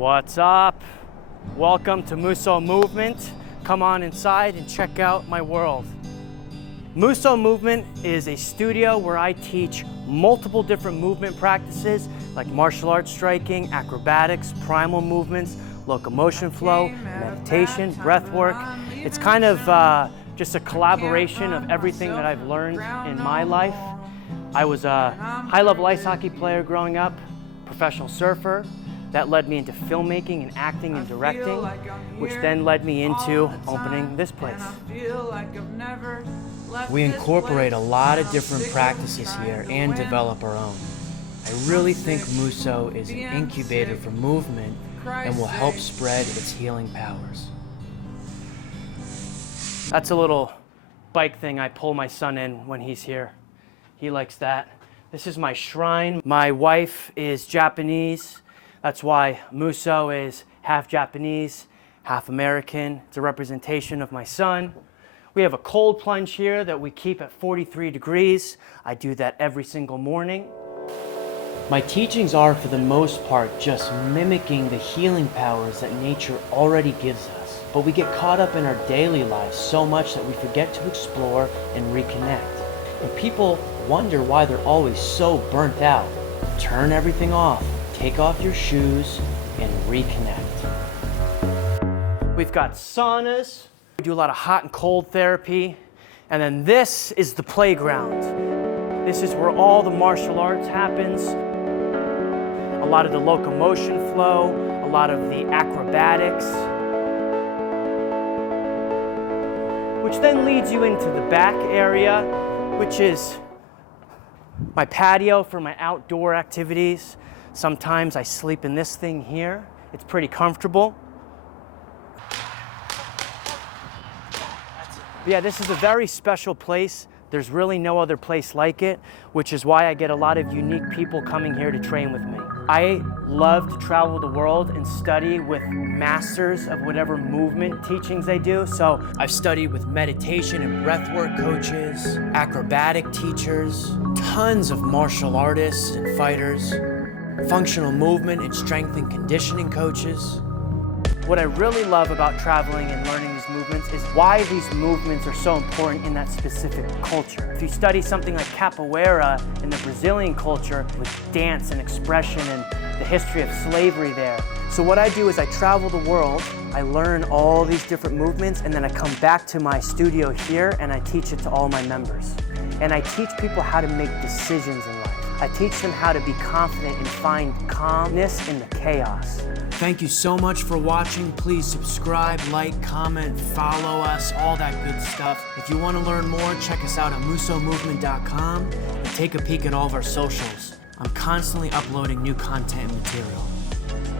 What's up? Welcome to Musou Movement. Come on inside and check out my world. Musou Movement is a studio where I teach multiple different movement practices like martial arts striking, acrobatics, primal movements, locomotion flow, meditation, breath work. It's kind of just a collaboration of everything that I've learned in my life. I was a high-level ice hockey player growing up, professional surfer. That led me into filmmaking and acting and directing, which then led me into opening this place. We incorporate a lot of different practices here and develop our own. I really think Musou is an incubator for movement and will help spread its healing powers. That's a little bike thing I pull my son in when he's here. He likes that. This is my shrine. My wife is Japanese. That's why Musou is half Japanese, half American. It's a representation of my son. We have a cold plunge here that we keep at 43 degrees. I do that every single morning. My teachings are, for the most part, just mimicking the healing powers that nature already gives us. But we get caught up in our daily lives so much that we forget to explore and reconnect. And people wonder why they're always so burnt out. Turn everything off. Take off your shoes and reconnect. We've got saunas. We do a lot of hot and cold therapy. And then this is the playground. This is where all the martial arts happens. A lot of the locomotion flow, a lot of the acrobatics. Which then leads you into the back area, which is my patio for my outdoor activities. Sometimes I sleep in this thing here. It's pretty comfortable. But yeah, this is a very special place. There's really no other place like it, which is why I get a lot of unique people coming here to train with me. I love to travel the world and study with masters of whatever movement teachings they do. So I've studied with meditation and breathwork coaches, acrobatic teachers, tons of martial artists and fighters, functional movement and strength and conditioning coaches. What I really love about traveling and learning these movements is why these movements are so important in that specific culture. If you study something like capoeira in the Brazilian culture with dance and expression and the history of slavery there. So what I do is I travel the world, I learn all these different movements, and then I come back to my studio here and I teach it to all my members. And I teach people how to make decisions in life. I teach them how to be confident and find calmness in the chaos. Thank you so much for watching. Please subscribe, like, comment, follow us, all that good stuff. If you want to learn more, check us out at musoumovement.com and take a peek at all of our socials. I'm constantly uploading new content and material.